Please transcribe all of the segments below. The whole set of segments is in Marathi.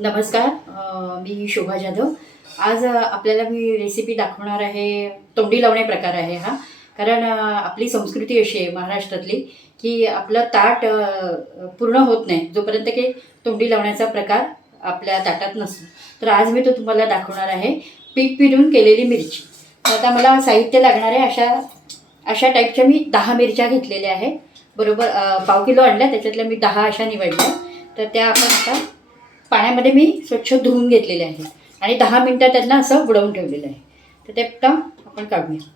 नमस्कार मी शोभा जाधव. आज आपल्याला मी रेसिपी दाखवणार आहे तोंडी लावणे प्रकार आहे हा. कारण आपली संस्कृती अशी आहे महाराष्ट्रातली की आपलं ताट पूर्ण होत नाही जोपर्यंत की तोंडी लावण्याचा प्रकार आपल्या ताटात नसतो. तर आज मी तो तुम्हाला दाखवणार आहे पीठ पिरून केलेली मिरची. तर आता मला साहित्य लागणार आहे अशा अशा टाईपच्या मी दहा मिरच्या घेतलेल्या आहे. बरोबर पाव किलो आणल्या त्याच्यातल्या मी दहा अशा निवडल्या. तर त्या आपण आता पाण्यामध्ये मी स्वच्छ धुवून घेतलेले आहे. आणि दहा मिनटं त्यांना असं बुडवून ठेवलेलं आहे. तर ते आता आपण काढूया.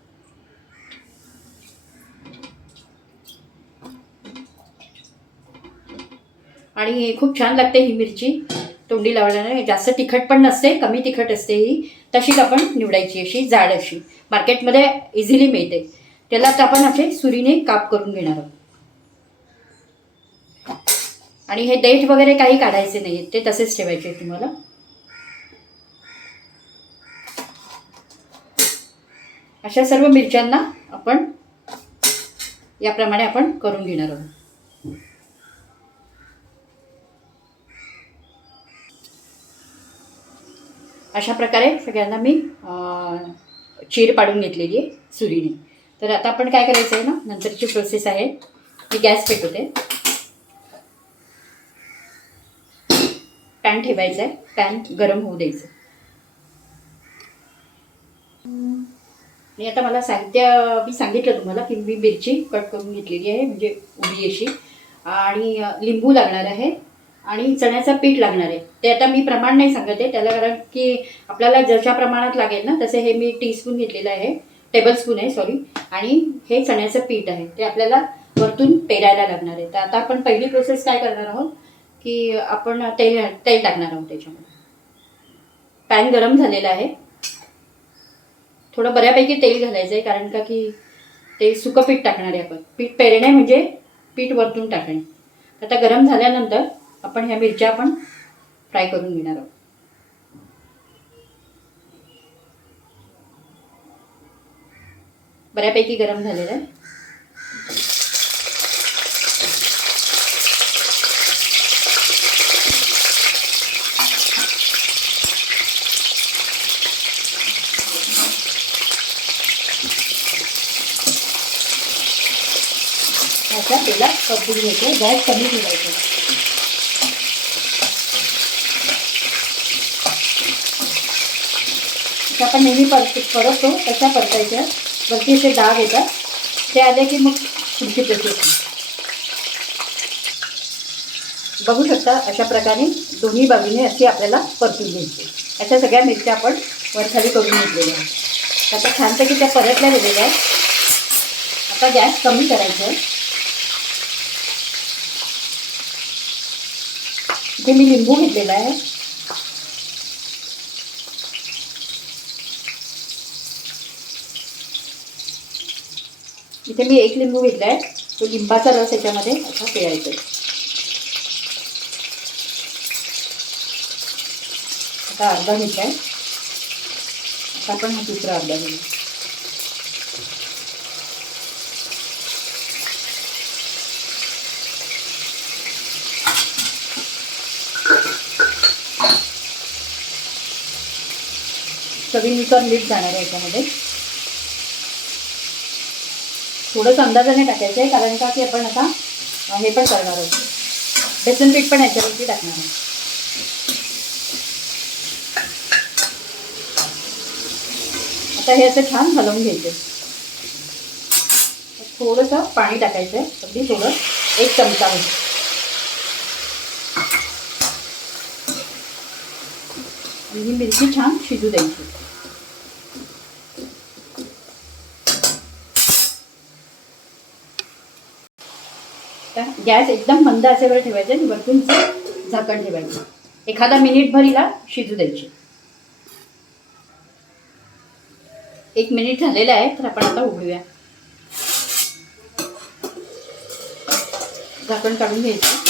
आणि खूप छान लागते ही मिरची. तोंडी लावल्याने जास्त तिखट पण नसते कमी तिखट असते ही. तशीच आपण निवडायची अशी जाड अशी. मार्केटमध्ये इझिली मिळते. त्याला आता आपण असे सुरीने काप करून घेणार आहोत. आणि हे देठ वगैरे काही काढायचे नाही ते तसेच ठेवायचे तुम्हाला. अशा सर्व मिरच्यांना आपण याप्रमाणे आपण करून घेणार आहोत. अशा प्रकारे सगळ्यांना मी चीर पाडून घेतलेली आहे सुरीने. तर आता आपण काय करायचं आहे ना नंतरची प्रोसेस आहे. मी गॅस पेटवते. पॅन ठेवायचा आहे पॅन गरम होऊ द्यायचं. आणि आता मला साहित्य मी सांगितलं तुम्हाला की मी मिरची कट करून घेतलेली आहे म्हणजे उभी अशी. आणि लिंबू लागणार आहे आणि चण्याचं पीठ लागणार आहे. ते आता मी प्रमाण नाही सांगत आहे त्याला कारण की आपल्याला जशा प्रमाणात लागेल ना तसे हे मी टीस्पून घेतलेलं आहे. टेबलस्पून आहे सॉरी. आणि हे चण्याचं पीठ आहे ते आपल्याला वरतून पेरायला लागणार आहे. तर आता आपण पहिली प्रोसेस काय करणार आहोत? की आपण तेल तेल टाकणार आहोत त्याच्यामध्ये. पॅन गरम झालेला आहे. थोडं बऱ्यापैकी तेल घालायचं आहे कारण का की ते सुकं पीठ टाकणार आहे आपण. पीठ पेरणे म्हणजे पीठ वरतून टाकणे. आता गरम झाल्यानंतर आपण ह्या मिरच्या आपण फ्राय करून घेणार आहोत. बऱ्यापैकी गरम झालेलं आहे. आता त्याला परतून घ्यायचं गॅस कमी ठेवायचं जसं आपण नेहमी परत परततो तशा परतायच्या वरती असे डाग येतात. ते आले की मग पुढची प्रोसेस बघू शकता अशा प्रकारे दोन्ही बाजूने अशी आपल्याला परतून घ्यायची. अशा सगळ्या मिरच्या आपण वरखाली करून घेतलेल्या आहेत. आता छानपैकी त्या परतल्या गेलेल्या आहेत. आता गॅस कमी करायचा आहे. इथे मी लिंबू घेतलेला आहे. इथे मी एक लिंबू घेतला आहे. तो लिंबाचा रस याच्यामध्ये असा पिळायचा आहे. आता अर्धा घेतला आहे. आता आपण हा दुसरा अर्धा घेऊ चवीनुसार मीठ जाणार आहे याच्यामध्ये. थोडंसं अंदाजाने टाकायचं आहे कारण का की आपण आता हे पण करणार आहोत. बेसन पीठ पण याच्यावरती टाकणार आहे आता हे असं छान हलवून घ्यायचं थोडंसं पाणी टाकायचं आहे अगदी थोडं एक चमचा आणि ही मिरची छान शिजू द्यायची. तर गॅस एकदम मंद असेवर ठेवायचे आणि वरतून झाकण ठेवायचं. एखादा मिनिटभर हिला शिजू द्यायची. एक मिनिट झालेला आहे तर आपण आता उघडूया. झाकण काढून घ्यायचं.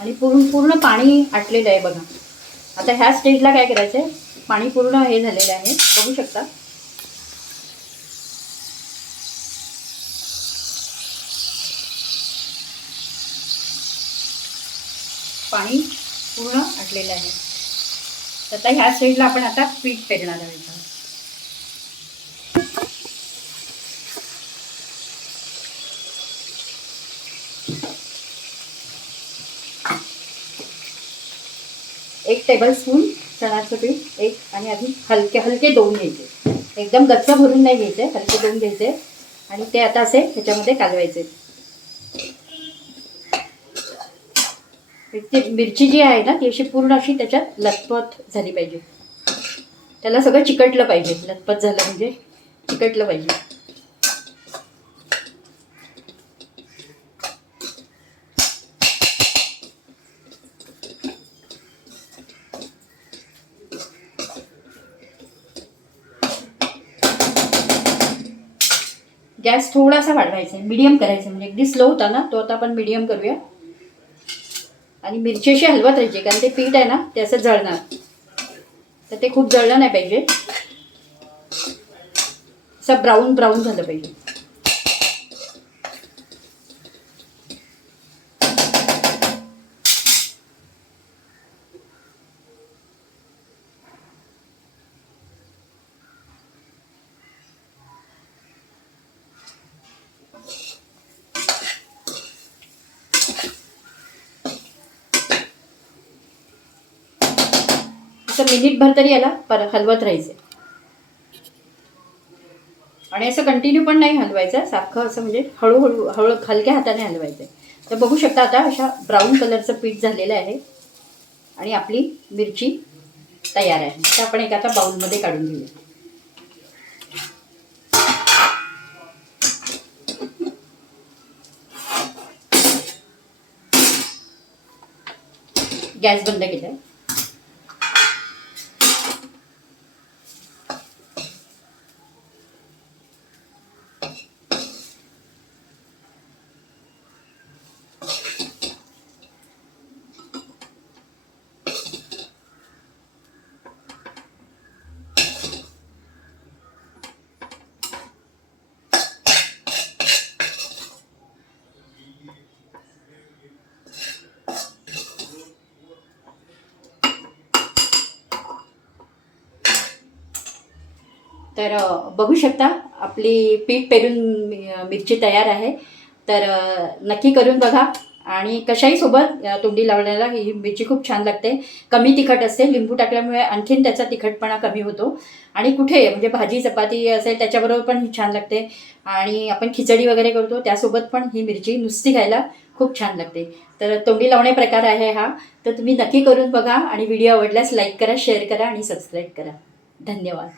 आणि पूर्ण पूर्ण पाणी आटलेलं आहे बघा. आता ह्या स्टेजला काय करायचं आहे पाणी पूर्ण हे झालेलं आहे. बघू शकता. पाणी पूर्ण आटलेलं आहे. तर आता ह्या साईडला आपण आता पीठ पेरणार आहोत एक टेबल चणाचं पीठ एक आणि अजून हलके हलके दोन घ्यायचे. एकदम गच्च भरून नाही घ्यायचे हलके दोन घ्यायचे. आणि ते आता असे ह्याच्यामध्ये कालवायचे. ती मिरची जी आहे ना ती अशी पूर्ण अशी त्याच्यात लथपत झाली पाहिजे. त्याला सगळं चिकटलं पाहिजे. लथपत झालं म्हणजे चिकटलं पाहिजे. गॅस थोडासा वाढवायचा आहे. मीडियम करायचा म्हणजे अगदी स्लो होता ना तो आता आपण मीडियम करूया. आणि मिरची अशी हलवत राहायची कारण ते पीठ आहे ना ते असं जळणार. तर ते खूप जळलं नाही पाहिजे. असं ब्राऊन ब्राऊन झालं पाहिजे. असं मिनिटभर तरी याला पर हलवत राहायचं. आणि असं कंटिन्यू पण नाही हलवायचं. सारखं असं म्हणजे हळूहळू हळू हलक्या हाताने हलवायचं. तर बघू शकता आता अशा ब्राऊन कलरचं पीठ झालेलं आहे. आणि आपली मिरची तयार आहे. तर आपण एक आता बाऊलमध्ये काढून घेऊया. गॅस बंद केला. तर बघू शकता आपली पीठ पेरून मिरची तयार आहे. तर नक्की करून बघा. आणि कशाही सोबत तोंडी लावण्याला ही मिरची खूप छान लागते. कमी तिखट असते. लिंबू टाकल्यामुळे आणखीन त्याचा तिखटपणा कमी होतो. आणि कुठे म्हणजे भाजी चपाती असेल त्याच्याबरोबर पण ही छान लागते. आणि आपण खिचडी वगैरे करतो त्यासोबत पण ही मिरची नुसती खायला खूप छान लागते. तर तोंडी लावणे प्रकार आहे हा. तर तुम्ही नक्की करून बघा. आणि व्हिडिओ आवडल्यास लाईक करा शेअर करा आणि सबस्क्राईब करा. धन्यवाद.